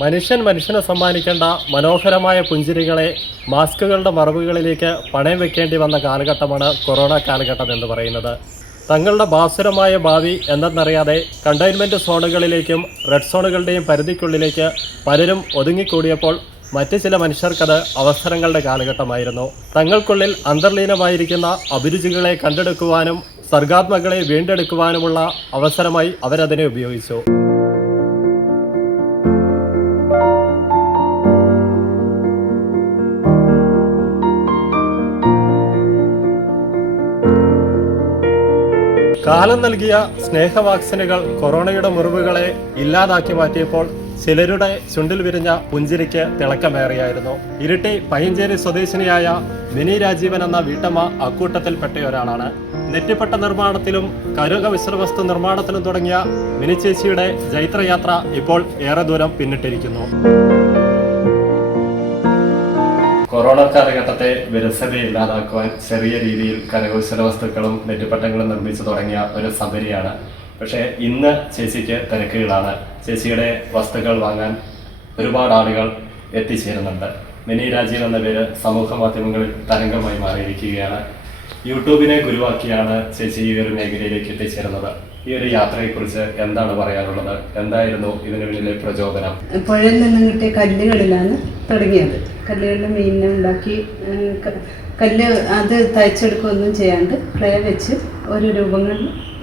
മനുഷ്യന് സമ്മാനിക്കേണ്ട മനോഹരമായ പുഞ്ചിരികളെ മാസ്കുകളുടെ മറവുകളിലേക്ക് പണയം വെക്കേണ്ടി വന്ന കാലഘട്ടമാണ് കൊറോണ കാലഘട്ടം എന്ന് പറയുന്നത്. തങ്ങളുടെ ഭാസുരമായ ഭാവി എന്തെന്നറിയാതെ കണ്ടെയ്ൻമെൻറ്റ് സോണുകളിലേക്കും റെഡ് സോണുകളുടെയും പരിധിക്കുള്ളിലേക്ക് പലരും ഒതുങ്ങിക്കൂടിയപ്പോൾ മറ്റ് ചില മനുഷ്യർക്കത് അവസരങ്ങളുടെ കാലഘട്ടമായിരുന്നു. തങ്ങൾക്കുള്ളിൽ അന്തർലീനമായിരിക്കുന്ന അഭിരുചികളെ കണ്ടെടുക്കുവാനും സർഗാത്മകളെ വീണ്ടെടുക്കുവാനുമുള്ള അവസരമായി അവരതിനെ ഉപയോഗിച്ചു. കാലം നൽകിയ സ്നേഹവാക്സിനുകൾ കൊറോണയുടെ മുറിവുകളെ ഇല്ലാതാക്കി മാറ്റിയപ്പോൾ ചിലരുടെ ചുണ്ടിൽ വിരിഞ്ഞ പുഞ്ചിരിക്ക് തിളക്കമേറിയായിരുന്നു. ഇരിട്ടി പയ്യഞ്ചേരി സ്വദേശിനിയായ മിനി രാജീവൻ എന്ന വീട്ടമ്മ അക്കൂട്ടത്തിൽപ്പെട്ട ഒരാളാണ്. നെറ്റിപ്പട്ട നിർമ്മാണത്തിലും കരകൗശലവസ്തു നിർമ്മാണത്തിലും തുടങ്ങിയ മിനി ചേച്ചിയുടെ ജൈത്രയാത്ര ഇപ്പോൾ ഏറെ ദൂരം പിന്നിട്ടിരിക്കുന്നു. കൊറോണ കാലഘട്ടത്തെ വിരസതയെ ഇല്ലാതാക്കുവാൻ ചെറിയ രീതിയിൽ കരകൗശല വസ്തുക്കളും നെറ്റിപ്പട്ടങ്ങളും നിർമ്മിച്ചു തുടങ്ങിയ ഒരു സബരിയാണ്. പക്ഷേ ഇന്ന് ചേച്ചിക്ക് തിരക്കുകളാണ്. ചേച്ചിയുടെ വസ്തുക്കൾ വാങ്ങാൻ ഒരുപാട് ആളുകൾ എത്തിച്ചേരുന്നുണ്ട്. മിനി രാജീവ് എന്ന പേര് സമൂഹ മാധ്യമങ്ങളിൽ തരംഗമായി മാറിയിരിക്കുകയാണ്. യൂട്യൂബിനെ ഗുരുവാക്കിയാണ് ചേച്ചി ഈ ഒരു മേഖലയിലേക്ക് എത്തിച്ചേരുന്നത്. ഈ ഒരു യാത്രയെക്കുറിച്ച് എന്താണ് പറയാനുള്ളത്? എന്തായിരുന്നു ഇതിന് പിന്നിലെ പ്രചോദനം? പുഴയിൽ നിന്നും കിട്ടിയ കല്ലുകളിലാണ് തുടങ്ങിയത്. കല്ലുകളിൽ മീനിനെ ഉണ്ടാക്കി കല്ല് അത് തയ്ച്ചെടുക്കുകയൊന്നും ചെയ്യാണ്ട് ക്ലേ വെച്ച് ഓരോ രൂപങ്ങൾ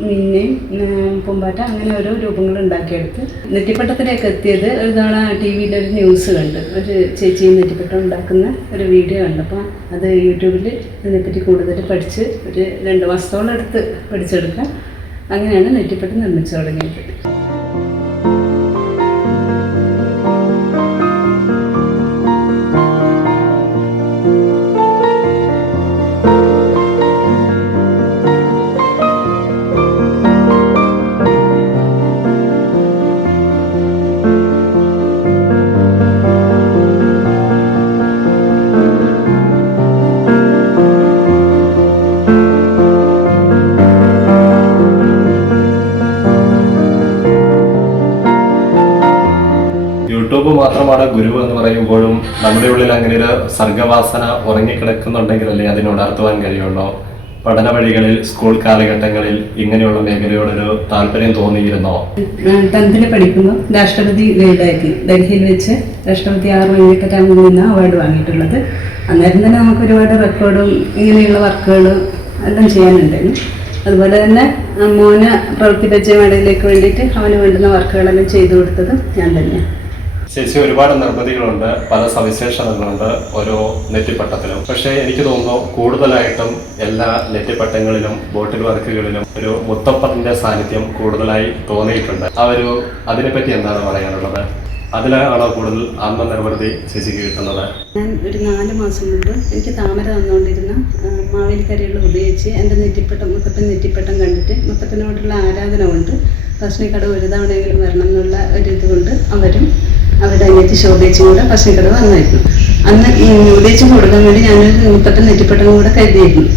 മീനിനെയും പൂമ്പാറ്റ അങ്ങനെ ഓരോ രൂപങ്ങൾ ഉണ്ടാക്കിയെടുത്ത് നെറ്റിപ്പട്ടത്തിലേക്ക് എത്തിയത് ഒരു തവണ ടി വിയിലൊരു ന്യൂസ് കണ്ട് ഒരു ചേച്ചി നെറ്റിപ്പട്ടം ഉണ്ടാക്കുന്ന ഒരു വീഡിയോ കണ്ടപ്പോൾ അത് യൂട്യൂബിൽ ഇതിനെപ്പറ്റി കൂടുതൽ പഠിച്ച് ഒരു 2 മാസത്തോളം എടുത്ത് പഠിച്ചെടുക്കാം. അങ്ങനെയാണ് നെറ്റിപ്പട്ടം നിർമ്മിച്ചു തുടങ്ങിയത്. യൂട്യൂബ് മാത്രമാണ് ഗുരു എന്ന് പറയുമ്പോഴും നമ്മുടെ ഉള്ളിൽ അങ്ങനെ ഒരു സർഗവാസന ഉറങ്ങിക്കിടക്കുന്നുണ്ടെങ്കിലല്ലേ അതിനുണർത്തുവാൻ കഴിയുള്ളൂ. പഠന വഴികളിൽ സ്കൂൾ കാലഘട്ടങ്ങളിൽ ഇങ്ങനെയുള്ള മേഖലയോടൊരു താല്പര്യം തോന്നിയിരുന്നോ? 10th പഠിക്കുമ്പോൾ രാഷ്ട്രപതി ഗൈഡാക്കി ഡൽഹിയിൽ വെച്ച് രാഷ്ട്രപതി R വെങ്കട്ടരാമൻ എന്ന അവാർഡ് വാങ്ങിയിട്ടുള്ളത്. അന്നേരം തന്നെ നമുക്ക് ഒരുപാട് റെക്കോർഡും ഇങ്ങനെയുള്ള വർക്കുകളും എല്ലാം ചെയ്യാനുണ്ടായിരുന്നു. അതുപോലെ തന്നെ മോന് പ്രവൃത്തി പരിചയമേളയിലേക്ക് വേണ്ടിയിട്ട് അവന് വേണ്ടുന്ന വർക്കുകളെല്ലാം ചെയ്തു കൊടുത്തത് ഞാൻ തന്നെയാണ്. ചേച്ചി ഒരുപാട് നിർമ്മിതികളുണ്ട്, പല സവിശേഷതകളുണ്ട് ഓരോ നെറ്റിപ്പട്ടത്തിലും. പക്ഷേ എനിക്ക് തോന്നുന്നു കൂടുതലായിട്ടും എല്ലാ നെറ്റിപ്പട്ടങ്ങളിലും ബോട്ടിൽ വർക്കുകളിലും ഒരു മുത്തപ്പത്തിന്റെ സാന്നിധ്യം കൂടുതലായി തോന്നിയിട്ടുണ്ട്. അതിനെപ്പറ്റി എന്താണ് പറയാനുള്ളത്? അതിലാണോ കൂടുതൽ ആത്മനിർവൃതി ചേച്ചിക്ക് കിട്ടുന്നത്? ഞാൻ ഒരു 4 മാസം മുമ്പ് എനിക്ക് താമര വന്നുകൊണ്ടിരുന്ന മാവേലിക്കരയുള്ള ഉദയിച്ച് എൻ്റെ മുത്തപ്പൻ നെറ്റിപ്പട്ടം കണ്ടിട്ട് മുത്തപ്പനോടുള്ള ആരാധന കൊണ്ട് ഭക്ഷണിക്കട ഒരു തവണയെങ്കിലും വരണം എന്നുള്ള ഒരു ഇതുകൊണ്ട് അവരുടെ അനിയത്തി ശോഭിച്ചും കൂടെ ഭക്ഷണിക്കട വന്നായിരുന്നു. അന്ന് ഉദയിച്ച് കൊടുക്കാൻ വേണ്ടി ഞാനൊരു മുത്തപ്പൻ നെറ്റിപ്പട്ടം കൂടെ കരുതിയിരുന്നു.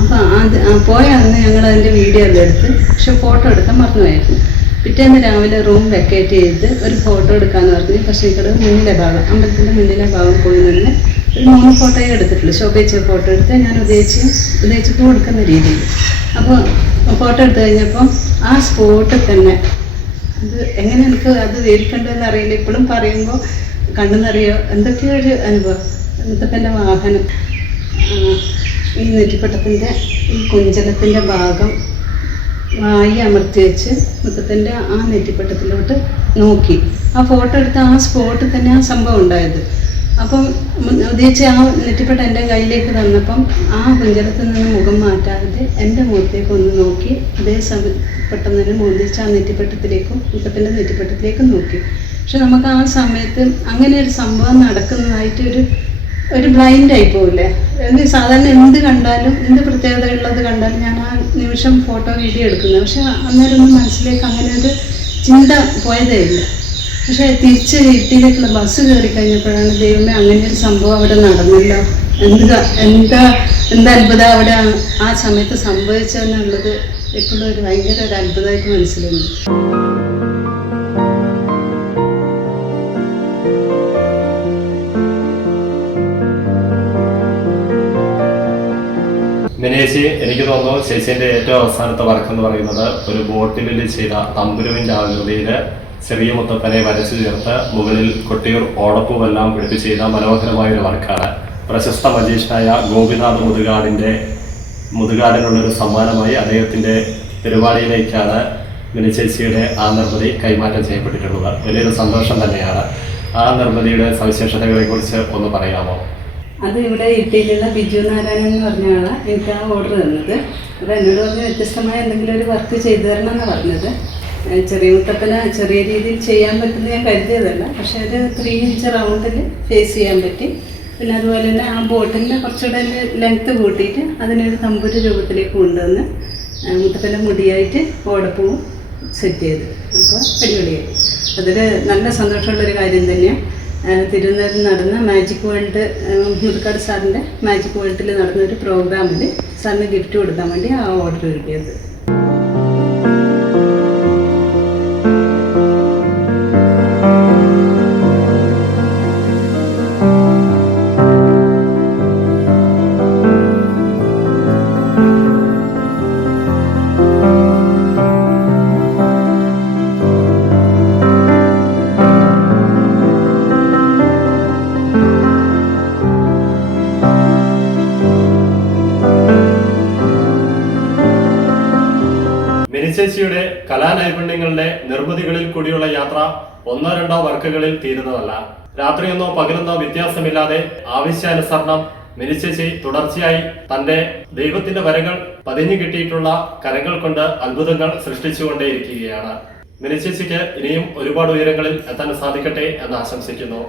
അപ്പോൾ പോയ അന്ന് ഞങ്ങൾ അതിൻ്റെ വീഡിയോ എല്ലാം എടുത്ത് പക്ഷെ ഫോട്ടോ എടുക്കാൻ മറന്നുപോയിരുന്നു. പിറ്റേന്ന് രാവിലെ റൂം വെക്കേറ്റ് ചെയ്ത് ഒരു ഫോട്ടോ എടുക്കാമെന്ന് പറഞ്ഞ് ഭക്ഷണിക്കട മുന്നിലെ ഭാഗം അമ്പലത്തിൻ്റെ മുന്നിലെ ഭാഗം പോയി നിന്ന് ഒരു 3 ഫോട്ടോയെ എടുത്തിട്ടുള്ളൂ. ശോഭിച്ച ഫോട്ടോ എടുത്ത് ഞാൻ ഉദയിച്ചിട്ട് കൊടുക്കുന്ന രീതിയിൽ. അപ്പോൾ ഫോട്ടോ എടുത്തു കഴിഞ്ഞപ്പോൾ ആ സ്പോട്ടിൽ തന്നെ അത് എങ്ങനെ എനിക്ക് അത് വിവരിക്കേണ്ടതെന്ന് അറിയില്ല. ഇപ്പോഴും പറയുമ്പോൾ കണ്ണെന്നറിയോ എന്തൊക്കെയോ ഒരു അനുഭവം. മുത്തപ്പൻ്റെ വാഹനം ഈ നെറ്റിപ്പട്ടത്തിൻ്റെ ഈ കുഞ്ചലത്തിൻ്റെ ഭാഗം വായി അമർത്തി വെച്ച് മുത്തപ്പൻ്റെ ആ നെറ്റിപ്പട്ടത്തിലോട്ട് നോക്കി ആ ഫോട്ടോ എടുത്ത ആ സ്പോട്ടിൽ തന്നെ ആ സംഭവം ഉണ്ടായത്. അപ്പം ഉദ്ദേശിച്ച് ആ നെറ്റിപ്പട്ടം എൻ്റെ കയ്യിലേക്ക് തന്നപ്പം ആ കുഞ്ചലത്തിൽ നിന്ന് മുഖം മാറ്റാതെ എൻ്റെ മുഖത്തേക്ക് ഒന്ന് നോക്കി അതേ പെട്ടെന്ന് തന്നെ ഉദ്ദേശിച്ച് ആ നെറ്റിപ്പട്ടത്തിലേക്കും മുത്തപ്പൻ്റെ നെറ്റിപ്പട്ടത്തിലേക്കും നോക്കി. പക്ഷെ നമുക്ക് ആ സമയത്ത് അങ്ങനെ ഒരു സംഭവം നടക്കുന്നതായിട്ട് ഒരു ബ്ലൈൻഡായി പോവില്ലേ? സാധാരണ എന്ത് കണ്ടാലും എന്ത് പ്രത്യേകതയുള്ളത് കണ്ടാലും ഞാൻ ആ നിമിഷം ഫോട്ടോ വീഡിയോ എടുക്കുന്നത്. പക്ഷെ അന്നേരം ഒന്നും മനസ്സിലേക്ക് അങ്ങനെ ഒരു ചിന്ത പോയതേ ഇല്ല. പക്ഷേ തിരിച്ച് വീട്ടിലേക്കുള്ള ബസ് കയറി കഴിഞ്ഞപ്പോഴാണ് ദൈവമേ അങ്ങനെ ഒരു സംഭവം അവിടെ നടന്നല്ലോ, എന്താ അത്ഭുതം അവിടെ ആ സമയത്ത് സംഭവിച്ചതെന്നുള്ളത് എപ്പോഴും ഭയങ്കര ഒരു അത്ഭുതമായിട്ട് മനസ്സിലുണ്ട്. മിനേശി, എനിക്ക് തോന്നുന്നു ചേച്ചിന്റെ ഏറ്റവും അവസാനത്തെ വർക്ക് എന്ന് പറയുന്നത് ഒരു ബോട്ടിൽ ചെയ്ത തമ്പുരുവിന്റെ ആകൃതിയിൽ ചെറിയ മുത്തപ്പനെ വരച്ചു ചേർത്ത് മുകളിൽ കൊട്ടിയൂർ ഓടപ്പൂവെല്ലാം പിടിപ്പിച്ച് ചെയ്ത മനോഹരമായ ഒരു വർക്കാണ്. പ്രശസ്ത മജീഷ്യനായ ഗോപിനാഥ് മുതുകാടിനുള്ളൊരു സമ്മാനമായി അദ്ദേഹത്തിന്റെ പരിപാടിയിലേക്കാണ് മിനി ചേച്ചിയുടെ ആ നിർമ്മിതി കൈമാറ്റം ചെയ്യപ്പെട്ടിട്ടുള്ളത്. വലിയൊരു സന്തോഷം തന്നെയാണ്. ആ നിർമ്മിതിയുടെ സവിശേഷതകളെ കുറിച്ച് ഒന്ന് പറയാമോ? അത് ഇവിടെ ഇട്ടിയിലുള്ള ബിജു നാരായണൻ എന്ന് പറഞ്ഞ ആളാണ് എനിക്ക് ആ ഓർഡർ തന്നത്. അപ്പോൾ എന്നോട് പറഞ്ഞ് വ്യത്യസ്തമായ എന്തെങ്കിലും ഒരു വർക്ക് ചെയ്തു തരണം എന്ന് പറഞ്ഞത്. ചെറിയ മുത്തപ്പന് ചെറിയ രീതിയിൽ ചെയ്യാൻ പറ്റുന്ന ഞാൻ കരുതിയതല്ല, പക്ഷേ ഒരു 3 ഇഞ്ച് റൗണ്ടിൽ ഫേസ് ചെയ്യാൻ പറ്റി. പിന്നെ അതുപോലെ തന്നെ ആ ബോട്ടിലിന് കുറച്ചുകൂടെ ലെങ്ത്ത് കൂട്ടിയിട്ട് അതിനൊരു തമ്പുരു രൂപത്തിലേക്ക് കൊണ്ടുവന്ന് മുത്തപ്പൻ്റെ മുടിയായിട്ട് ഓടപ്പൂവും സെറ്റ് ചെയ്ത്. അപ്പോൾ അടിപൊളിയായി. അതൊരു നല്ല സന്തോഷമുള്ളൊരു കാര്യം തന്നെയാണ്. തിരുവനന്തപുരത്ത് നടന്ന മാജിക് വേൾഡ്, മുതുക്കാട് സാറിൻ്റെ മാജിക് വേൾഡിൽ നടന്ന ഒരു പ്രോഗ്രാമിൽ സാറിന് ഗിഫ്റ്റ് കൊടുക്കാൻ വേണ്ടി ആ ഓർഡർ കിട്ടിയത്. ചേച്ചിയുടെ കലാനൈപുണ്യങ്ങളുടെ നിർമ്മിതികളിൽ കൂടിയുള്ള യാത്ര 1-2 വർക്കുകളിൽ തീരുന്നതല്ല. രാത്രിയൊന്നോ പകലൊന്നോ വ്യത്യാസമില്ലാതെ ആവശ്യാനുസരണം മിനിച്ചേച്ചി തുടർച്ചയായി തന്റെ ദൈവത്തിന്റെ വരകൾ പതിഞ്ഞു കിട്ടിയിട്ടുള്ള കരങ്ങൾ കൊണ്ട് അത്ഭുതങ്ങൾ സൃഷ്ടിച്ചുകൊണ്ടേയിരിക്കുകയാണ്. മിനിച്ചേച്ചിക്ക് ഇനിയും ഒരുപാട് ഉയരങ്ങളിൽ എത്താൻ സാധിക്കട്ടെ എന്ന് ആശംസിക്കുന്നു.